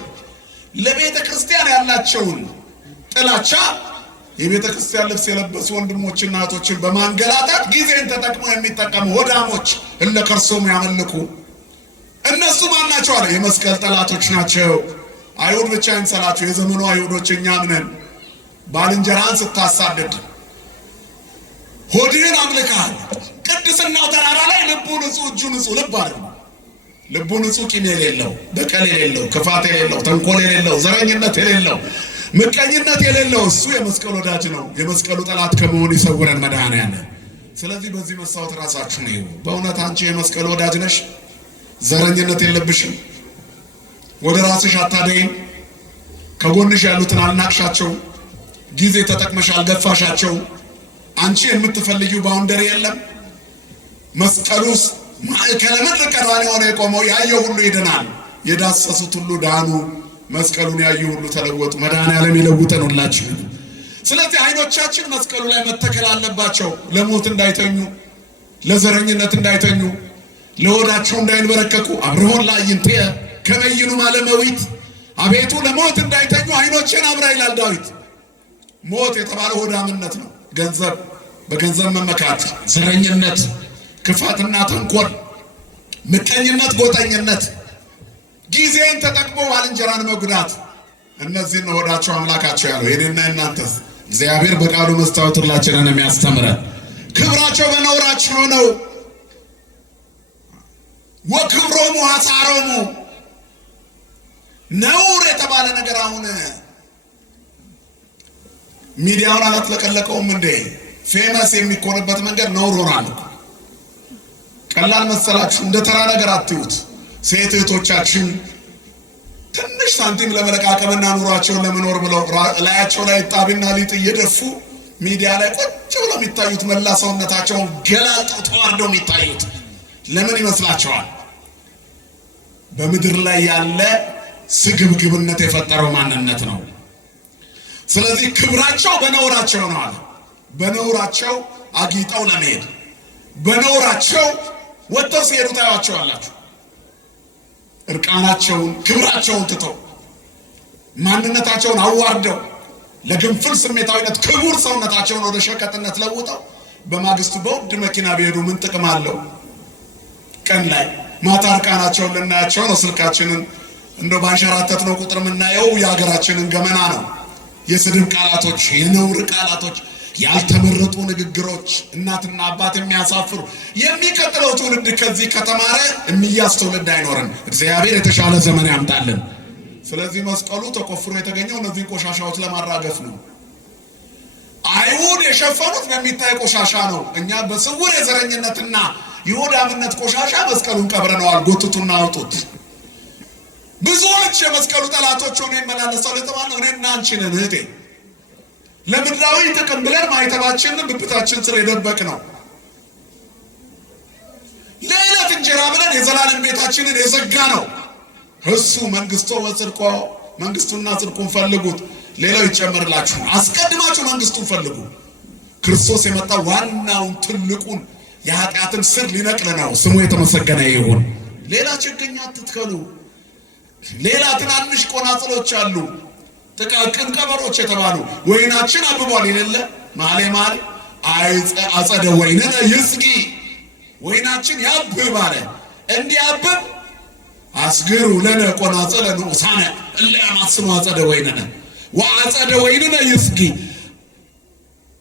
ለቤተ ክርስቲያን ያላቸውን ጥላቻ የቤተ ክርስቲያን ልብስ የለበሱ ወንድሞችና እህቶችን በማንገላታት ጊዜን ተጠቅመው የሚጠቀሙ ሆዳሞች እለ ከርሶሙ ያመልኩ። እነሱ ማን ናቸው አለ? የመስቀል ጠላቶች ናቸው። አይሁድ ብቻ አይንሰላችሁ፣ የዘመኑ አይሁዶች እኛም ነን። ባልንጀራን ስታሳድድ ሆድህን አምልካል። ቅድስናው ተራራ ላይ ልቡ ንጹህ እጁ ንጹህ ልብ አለ። ልቡ ንጹህ ቂም የሌለው፣ በቀል የሌለው፣ ክፋት የሌለው፣ ተንኮል የሌለው፣ ዘረኝነት የሌለው፣ ምቀኝነት የሌለው እሱ የመስቀል ወዳጅ ነው። የመስቀሉ ጠላት ከመሆን ይሰውረን መድኃኔዓለም። ስለዚህ በዚህ መስዋዕት ራሳችሁ ነው። በእውነት አንቺ የመስቀል ወዳጅ ነሽ? ዘረኝነት የለብሽም? ወደ ራስሽ አታደይም? ከጎንሽ ያሉትን አልናቅሻቸው? ጊዜ ተጠቅመሽ አልገፋሻቸው? አንቺ የምትፈልጊው ባውንደሪ የለም። መስቀሉስ ማዕከለ ምድር ቀራንዮ ሆነ የቆመው ያየው ሁሉ ይድናል። የዳሰሱት ሁሉ ዳኑ። መስቀሉን ያዩ ሁሉ ተለወጡ። መድኃኔዓለም ይለውጠን ሁላችንን። ስለዚህ አይኖቻችን መስቀሉ ላይ መተከል አለባቸው። ለሞት እንዳይተኙ፣ ለዘረኝነት እንዳይተኙ፣ ለሆዳቸው እንዳይንበረከኩ። አብርሆን ለአዕይንቴ ከመ ይኑማ ለመዊት፣ አቤቱ ለሞት እንዳይተኙ አይኖቼን አብራ ይላል ዳዊት። ሞት የተባለው ሆዳምነት ነው። ገንዘብ፣ በገንዘብ መመካት፣ ዘረኝነት፣ ክፋትና ተንኮል፣ ምቀኝነት፣ ጎጠኝነት፣ ጊዜን ተጠቅሞ ባልንጀራን መጉዳት፣ እነዚህ ነው ሆዳቸው አምላካቸው ያለው። የኔና እናንተስ? እግዚአብሔር በቃሉ መስታወት ሁላችንን የሚያስተምረን። ክብራቸው በነውራቸው ነው። ወክብሮሙ ሐሳሮሙ፣ ነውር የተባለ ነገር አሁን ሚዲያውን አላጥለቀለቀውም እንዴ? ፌመስ የሚኮንበት መንገድ ነውር ሆኗል። ቀላል መሰላችሁ? እንደ ተራ ነገር አትዩት። ሴት እህቶቻችን ትንሽ ሳንቲም ለመለቃቀምና ኑሯቸውን ለመኖር ብለው ላያቸው ላይ ጣቢና ሊጥ እየደፉ ሚዲያ ላይ ቁጭ ብለው የሚታዩት መላ ሰውነታቸውን ገላልጠው ተዋርደው የሚታዩት ለምን ይመስላችኋል? በምድር ላይ ያለ ስግብግብነት የፈጠረው ማንነት ነው። ስለዚህ ክብራቸው በነውራቸው ነው አለ። በነውራቸው አጊጠው ለመሄድ በነውራቸው ወጥተው ሲሄዱ ታያቸዋላችሁ። እርቃናቸውን ክብራቸውን ትተው ማንነታቸውን አዋርደው ለግንፍል ስሜታዊነት ክቡር ሰውነታቸውን ወደ ሸቀጥነት ለውጠው በማግስቱ በውድ መኪና ቢሄዱ ምን ጥቅም አለው? ቀን ላይ ማታ እርቃናቸውን ልናያቸው ነው። ስልካችንን እንደው ባንሸራተት ነው ቁጥር የምናየው የሀገራችንን ገመና ነው። የስድብ ቃላቶች፣ የነውር ቃላቶች፣ ያልተመረጡ ንግግሮች፣ እናትና አባት የሚያሳፍሩ። የሚቀጥለው ትውልድ ከዚህ ከተማረ የሚያዝ ትውልድ አይኖርም። እግዚአብሔር የተሻለ ዘመን ያምጣልን። ስለዚህ መስቀሉ ተቆፍሮ የተገኘው እነዚህን ቆሻሻዎች ለማራገፍ ነው። አይሁድ የሸፈኑት በሚታይ ቆሻሻ ነው። እኛ በስውር የዘረኝነትና የሆዳምነት ቆሻሻ መስቀሉን ቀብረነዋል። ጎትቱና አውጡት። ብዙዎች የመስቀሉ ጠላቶች ሆነው ይመላለሳሉ የተባለው እኔና አንቺ ነን እህቴ። ለምድራዊ ጥቅም ብለን ማይተባችንን ብብታችን ስር የደበቅ ነው። ለዕለት እንጀራ ብለን የዘላለም ቤታችንን የዘጋ ነው። እሱ መንግስቶ ወጽድቆ፣ መንግስቱና ጽድቁን ፈልጉት ሌላው ይጨመርላችሁ። አስቀድማችሁ መንግስቱን ፈልጉ። ክርስቶስ የመጣው ዋናውን ትልቁን የኃጢአትን ስር ሊነቅል ነው። ስሙ የተመሰገነ ይሁን። ሌላ ችግኝ አትትከሉ። ሌላ ትናንሽ ቆናጽሎች አሉ፣ ጥቃቅን ቀበሮች የተባሉ። ወይናችን አብቧል የሌለ ማሌ አጸደ ወይንነ ይስጊ፣ ወይናችን ያብብ አለ። እንዲያብብ አስግሩ ለነ ቆናጽለ ንዑሳነ እለ ያማስኑ አጸደ ወይንነ ወአጸደ ወይንነ ይስጊ።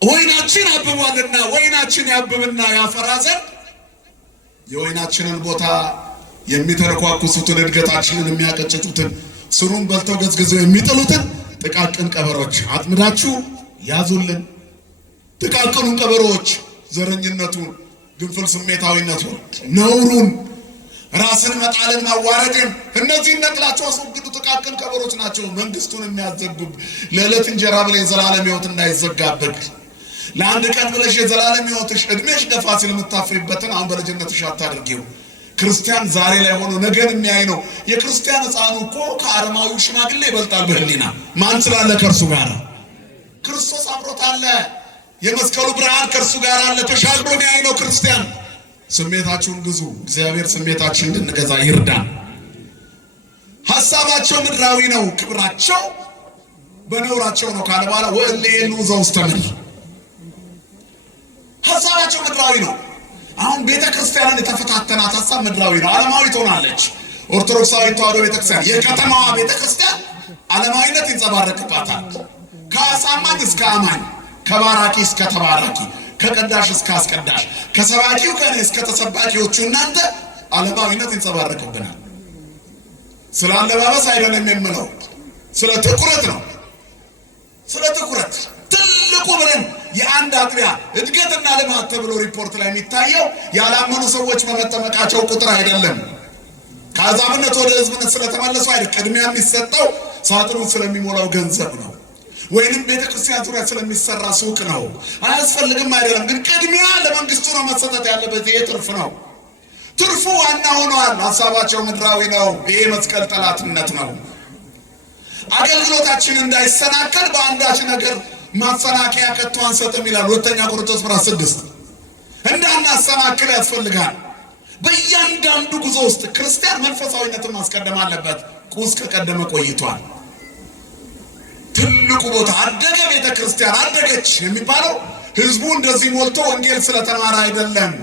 ወይናችን አብቧልና ወይናችን ያብብና ያፈራ ዘንድ የወይናችንን ቦታ የሚተረኳኩሱትን እድገታችንን የሚያቀጭጩትን ስሩን በልተው ገዝግዘው የሚጥሉትን ጥቃቅን ቀበሮች አጥምዳችሁ ያዙልን። ጥቃቅኑን ቀበሮች ዘረኝነቱን፣ ግንፍል ስሜታዊነቱን፣ ነውሩን፣ ራስን መጣልን፣ ማዋረድን እነዚህን ነቅላቸው አስወግዱ። ጥቃቅን ቀበሮች ናቸው መንግስቱን የሚያዘጉብ። ለዕለት እንጀራ ብለህ የዘላለም ሕይወት እንዳይዘጋብህ፣ ለአንድ ቀን ብለሽ የዘላለም ሕይወትሽ እድሜሽ ገፋ ሲል የምታፍሪበትን አሁን በልጅነትሽ አታድርጊው። ክርስቲያን ዛሬ ላይ ሆኖ ነገን የሚያይ ነው። የክርስቲያን ሕፃኑ እኮ ከአረማዊው ሽማግሌ ይበልጣል በህሊና። ማን ስላለ ከእርሱ ጋር? ክርስቶስ አብሮት አለ። የመስቀሉ ብርሃን ከእርሱ ጋር አለ። ተሻግሮ የሚያይ ነው ክርስቲያን። ስሜታችሁን ግዙ። እግዚአብሔር ስሜታችን እንድንገዛ ይርዳን። ሐሳባቸው ምድራዊ ነው፣ ክብራቸው በነውራቸው ነው ካለ በኋላ ወእሌሉ ዘውስተ ምድር፣ ሐሳባቸው ምድራዊ ነው። አሁን ቤተ ክርስቲያንን የተፈታተናት ሐሳብ ምድራዊ ነው፣ ዓለማዊ ትሆናለች። ኦርቶዶክሳዊ ተዋሕዶ ቤተ ክርስቲያን የከተማዋ ቤተ ክርስቲያን ዓለማዊነት ይንጸባረቅባታል። ከአሳማኝ እስከ አማኝ፣ ከባራኪ እስከ ተባራኪ፣ ከቀዳሽ እስከ አስቀዳሽ፣ ከሰባኪው ከኔ እስከ ተሰባኪዎቹ እናንተ ዓለማዊነት ይንጸባረቅብናል። ስለ አለባበስ አይደለም የምለው፣ ስለ ትኩረት ነው። ስለ ትኩረት ትልቁ ብለን የአንድ አጥቢያ እድገትና ልማት ተብሎ ሪፖርት ላይ የሚታየው ያላመኑ ሰዎች በመጠመቃቸው ቁጥር አይደለም። ከአሕዛብነት ወደ ሕዝብነት ስለተመለሱ አይደል። ቅድሚያ የሚሰጠው ሳጥኑን ስለሚሞላው ገንዘብ ነው። ወይንም ቤተክርስቲያን ዙሪያ ስለሚሰራ ሱቅ ነው አያስፈልግም አይደለም። ግን ቅድሚያ ለመንግስቱ ነው መሰጠት ያለበት። ይሄ ትርፍ ነው። ትርፉ ዋና ሆኗል። ሐሳባቸው ምድራዊ ነው። ይሄ መስቀል ጠላትነት ነው። አገልግሎታችን እንዳይሰናከል በአንዳች ነገር ማሰናከያ ከቶ አንሰጥም ይላል ሁለተኛ ቆሮንቶስ ምዕራፍ 6። እንዳናሰናክል ያስፈልጋል። በእያንዳንዱ ጉዞ ውስጥ ክርስቲያን መንፈሳዊነትን ማስቀደም አለበት። ቁስ ከቀደመ ቆይቷል። ትልቁ ቦታ አደገ፣ ቤተክርስቲያን አደገች የሚባለው ህዝቡ እንደዚህ ሞልቶ ወንጌል ስለተማረ አይደለም።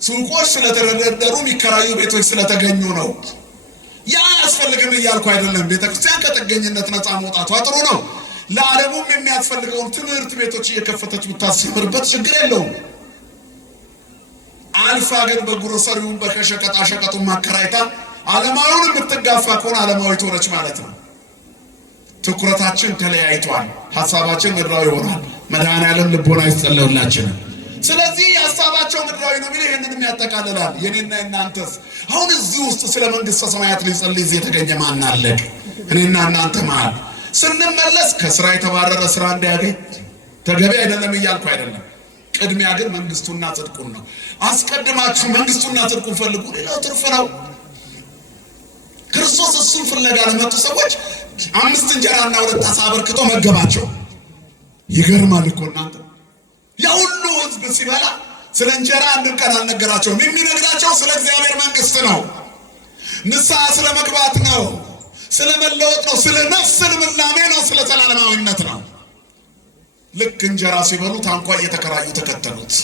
ሱቆች ስለተደረደሩ የሚከራዩ ቤቶች ስለተገኙ ነው። ያ ያስፈልግም እያልኩ አይደለም። ቤተክርስቲያን ከጥገኝነት ነፃ መውጣቷ ጥሩ ነው። ለዓለሙም የሚያስፈልገውን ትምህርት ቤቶች እየከፈተች ብታስተምርበት ችግር የለውም። አልፋ ግን በግሮሰሪው በከሸቀጣ ሸቀጡ ማከራይታ ዓለማዊውን የምትጋፋ ከሆነ ዓለማዊት ሆነች ማለት ነው። ትኩረታችን ተለያይቷል። ሐሳባችን ምድራዊ ይሆናል። መድኃኔዓለም ልቦና ይስጠለውላችን። ስለዚህ ሐሳባቸው ምድራዊ ነው ቢል ይሄንንም ያጠቃልላል። የኔና እናንተስ አሁን እዚህ ውስጥ ስለ መንግስተ ሰማያት ሊጸልይ እዚህ የተገኘ ማን አለ? እኔና እናንተ መሃል ስንመለስ ከስራ የተባረረ ስራ እንዲያገኝ ተገቢ አይደለም እያልኩ አይደለም። ቅድሚያ ግን መንግስቱና ጽድቁን ነው። አስቀድማችሁ መንግስቱና ጽድቁን ፈልጉ፣ ሌላው ትርፍ ነው። ክርስቶስ እሱን ፍለጋ ለመጡ ሰዎች 5 እንጀራና 2 ዓሣ አበርክቶ መገባቸው። ይገርማል እኮ እናንተ። ያ ሁሉ ህዝብ ሲበላ ስለ እንጀራ አንድም ቀን አልነገራቸውም። የሚነግራቸው ስለ እግዚአብሔር መንግስት ነው። ንስሐ ስለ መግባት ነው። ስለ መለወጥ ነው። ስለ ነፍስ ልምላሜ ነው። ስለ ዘላለማዊነት ነው። ልክ እንጀራ ሲበሉ ታንኳ እየተከራዩ ተከተሉት።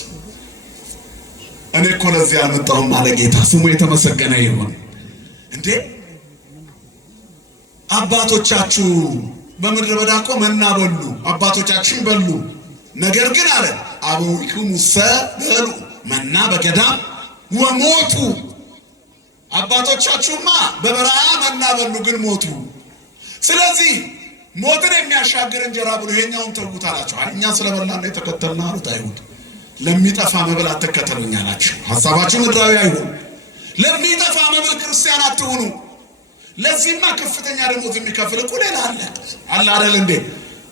እኔ እኮ ለዚህ አልመጣሁም አለ ጌታ፣ ስሙ የተመሰገነ ይሁን። እንዴ አባቶቻችሁ በምድረ በዳ እኮ መና በሉ፣ አባቶቻችን በሉ። ነገር ግን አለ አበዊክሙ በሉ መና በገዳም ወሞቱ። አባቶቻችሁማ በበረሃ መና በሉ ግን ሞቱ። ስለዚህ ሞትን የሚያሻግር እንጀራ ብሎ ይሄኛውን ተውት አላቸው። እኛ ስለበላን ነው የተከተልነው አሉት አይሁድ። ለሚጠፋ መብል አትከተሉኝ አላቸው። ሐሳባችሁ ምድራዊ አይሁን። ለሚጠፋ መብል ክርስቲያን አትሁኑ። ለዚህማ ከፍተኛ ደሞዝ የሚከፍል እኮ ሌላ አለ አይደል እንዴ?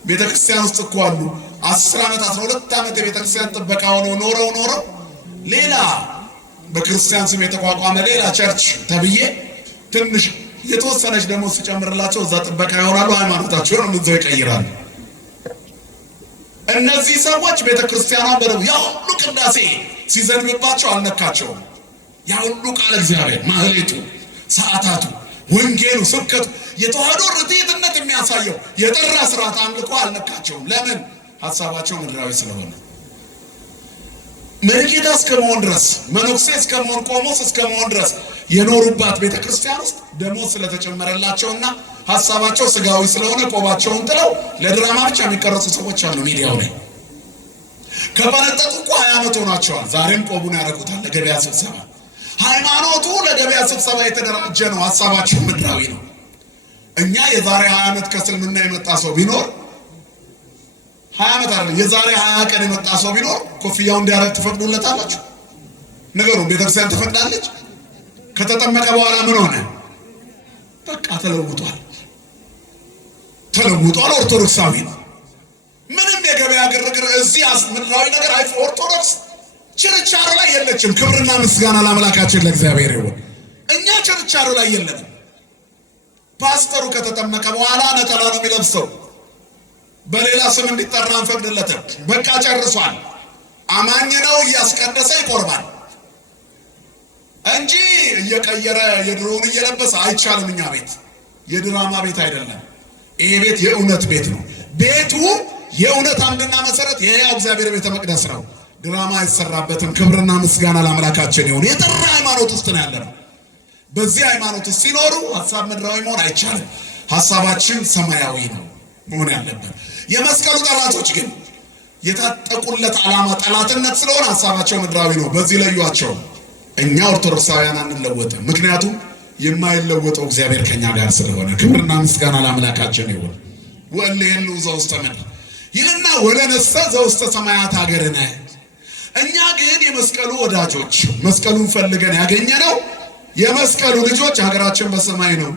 ቤተክርስቲያን ውስጥ እኮ አሉ 10 ዓመት 12 ዓመት የቤተክርስቲያን ጥበቃ ሆነው ኖረው ሌላ በክርስቲያን ስም የተቋቋመ ሌላ ቸርች ተብዬ ትንሽ የተወሰነች ደግሞ ሲጨምርላቸው እዛ ጥበቃ ይሆናሉ። ሃይማኖታቸውን ምንዘው ይቀይራሉ። እነዚህ ሰዎች ቤተክርስቲያኗን በደው ያ ሁሉ ቅዳሴ ሲዘንብባቸው አልነካቸውም። ያ ሁሉ ቃል እግዚአብሔር ማህሌቱ፣ ሰዓታቱ፣ ወንጌሉ፣ ስብከቱ የተዋህዶ ርትዕትነት የሚያሳየው የጠራ ስርዓት አምልኮ አልነካቸውም። ለምን? ሐሳባቸው ምድራዊ ስለሆነ። መርጌታ እስከመሆን ድረስ መነኩሴ እስከመሆን ቆሞስ እስከመሆን ድረስ የኖሩባት ቤተክርስቲያን ውስጥ ደሞዝ ስለተጨመረላቸውና ሐሳባቸው ስጋዊ ስለሆነ ቆባቸውን ጥለው ለድራማ ብቻ የሚቀረጹ ሰዎች አሉ ሚዲያው ላይ። ከበነጠጡ እኮ 20 ዓመት ሆኗቸዋል። ዛሬም ቆቡን ያደርጉታል ለገበያ ስብሰባ። ሃይማኖቱ ለገበያ ስብሰባ የተደራጀ ነው። ሐሳባቸው ምድራዊ ነው። እኛ የዛሬ 20 ዓመት ከእስልምና የመጣ ሰው ቢኖር 20 ዓመት አይደለም የዛሬ 20 ቀን የመጣ ሰው ቢኖር ኮፍያው እንዲያረግ ትፈቅዱለታላችሁ? ነገሩ ቤተክርስቲያን ትፈቅዳለች? ከተጠመቀ በኋላ ምን ሆነ? በቃ ተለውጧል። ኦርቶዶክሳዊ ነው። ምንም የገበያ ግርግር እዚህ ምድራዊ ነገር አይ ኦርቶዶክስ ችርቻሮ ላይ የለችም። ክብርና ምስጋና ለአምላካችን ለእግዚአብሔር ይሁን። እኛ ችርቻሮ ላይ የለንም። ፓስተሩ ከተጠመቀ በኋላ ነጠላ ነው የሚለብሰው። በሌላ ስም እንዲጠራ አንፈቅድለትም። በቃ ጨርሷል። አማኝ ነው፣ እያስቀደሰ ይቆርባል እንጂ እየቀየረ የድሮውን እየለበሰ አይቻልም። እኛ ቤት የድራማ ቤት አይደለም። ይሄ ቤት የእውነት ቤት ነው። ቤቱ የእውነት አምድና መሰረት የሕያው እግዚአብሔር ቤተ መቅደስ ነው። ድራማ አይሰራበትም። ክብርና ምስጋና ለአምላካችን ይሁን። የጠራ ሃይማኖት ውስጥ ነው ያለነው። በዚህ ሃይማኖት ውስጥ ሲኖሩ ሐሳብ ምድራዊ መሆን አይቻልም። ሐሳባችን ሰማያዊ ነው መሆን ያለበት። የመስቀሉ ጠላቶች ግን የታጠቁለት ዓላማ ጠላትነት ስለሆነ ሐሳባቸው ምድራዊ ነው። በዚህ ለዩአቸው። እኛ ኦርቶዶክሳውያን አንለወጥም። ምክንያቱም የማይለወጠው እግዚአብሔር ከኛ ጋር ስለሆነ። ክብርና ምስጋና ለአምላካችን ይሁን። ወለየሉ ዘውስተ ምድር ይልና ወለነሰ ዘውስተ ሰማያት ሀገርነ። እኛ ግን የመስቀሉ ወዳጆች፣ መስቀሉን ፈልገን ያገኘነው የመስቀሉ ልጆች ሀገራችን በሰማይ ነው።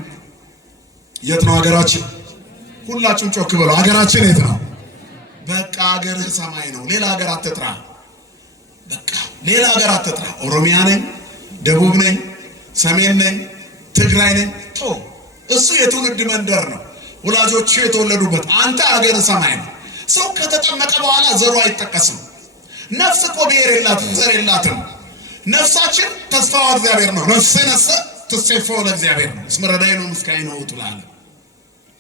የት ነው ሀገራችን? ሁላችሁም ጮክ በሉ። ሀገራችን የት ነው? በቃ ሀገርህ ሰማይ ነው። ሌላ ሀገር አትጥራ። በቃ ሌላ ሀገር አትጥራ። ኦሮሚያ ነኝ፣ ደቡብ ነኝ፣ ሰሜን ነኝ፣ ትግራይ ነኝ። እሱ የትውልድ መንደር ነው፣ ወላጆቹ የተወለዱበት። አንተ ሀገር ሰማይ ነው። ሰው ከተጠመቀ በኋላ ዘሩ አይጠቀስም። ነፍስ እኮ ብሔር የላትም፣ ዘር የላትም። ነፍሳችን ተስፋዋ እግዚአብሔር ነው። ነፍስነሰ ተስፋው ለእግዚአብሔር ነው። እስመ ረዳኢነ ወምስካኢነ ውእቱ ለዓለም።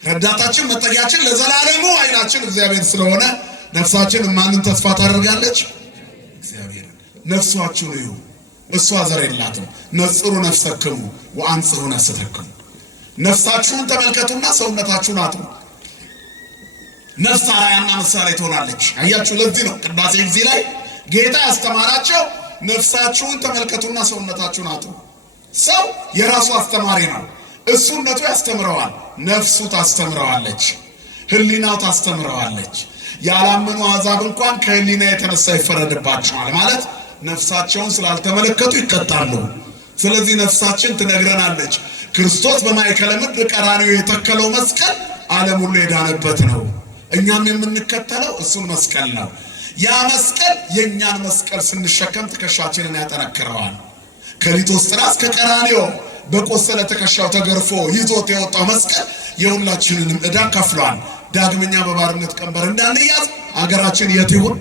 ረዳታችን መጠጊያችን ለዘላለሙ ኃይላችን እግዚአብሔር ስለሆነ ነፍሳችን ማንን ተስፋ ታደርጋለች? እግዚአብሔር። ነፍሳችሁ እዩ፣ እሷ ዘር የላትም። ነጽሩ ነፍሰክሙ ወአንጽሑ ነፍሰተክሙ። ነፍሳችሁን ተመልከቱና ሰውነታችሁን አጥሩ። ነፍስ አርአያና ምሳሌ ትሆናለች። አያችሁ፣ ለዚህ ነው ቅዳሴ ጊዜ ላይ ጌታ ያስተማራቸው ነፍሳችሁን ተመልከቱና ሰውነታችሁን አጥሩ። ሰው የራሱ አስተማሪ ነው። እሱነቱ ያስተምረዋል፣ ነፍሱ ታስተምረዋለች፣ ህሊናው ታስተምረዋለች። ያላመኑ አሕዛብ እንኳን ከህሊና የተነሳ ይፈረድባቸዋል ማለት ነፍሳቸውን ስላልተመለከቱ ይቀጣሉ። ስለዚህ ነፍሳችን ትነግረናለች። ክርስቶስ በማእከለ ምድር ቀራንዮ የተከለው መስቀል ዓለም ሁሉ የዳነበት ነው። እኛም የምንከተለው እሱን መስቀል ነው። ያ መስቀል የእኛን መስቀል ስንሸከም ትከሻችንን ያጠነክረዋል። ከሊቶስጥራ እስከ ቀራንዮ በቆሰለ ትከሻው ተገርፎ ይዞት የወጣው መስቀል የሁላችንንም ዕዳ ከፍሏል። ዳግመኛ በባርነት ቀንበር እንዳንያዝ አገራችን የት ይሁን?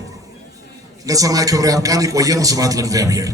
ለሰማይ ክብር ያብቃን። ይቆየን። ስብሐት ለእግዚአብሔር።